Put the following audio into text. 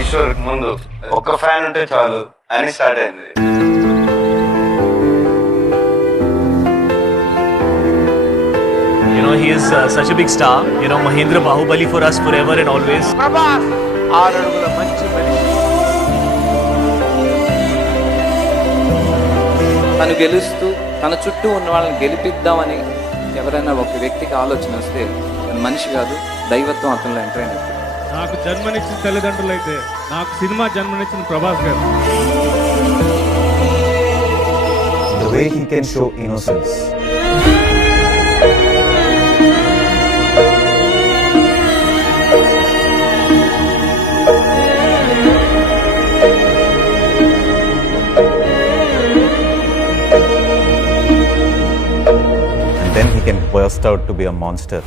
కిషోర్ ముందు ఒక్క ఫ్యాన్ ఉంటే చాలు అని స్టార్ట్ అయింది. You know, he is such a big star. You know, Mahendra Bahubali for us forever and always. Prabhas 6 అడుగుల మంచి మనిషి. తను గెలుస్తూ తన చుట్టూ ఉన్న వాళ్ళని గెలిపిద్దామని ఎవరైనా ఒక వ్యక్తికి ఆలోచన వస్తే తను మనిషి కాదు, దైవత్వం అతనిలో ఎంటర్ అయినప్పుడు. నాకు జన్మనిచ్చిన తల్లిదండ్రులు అయితే నాకు సినిమా జన్మనిచ్చిన ప్రభాస్ గారు. The way he can show innocence. And then he can burst out to be a monster.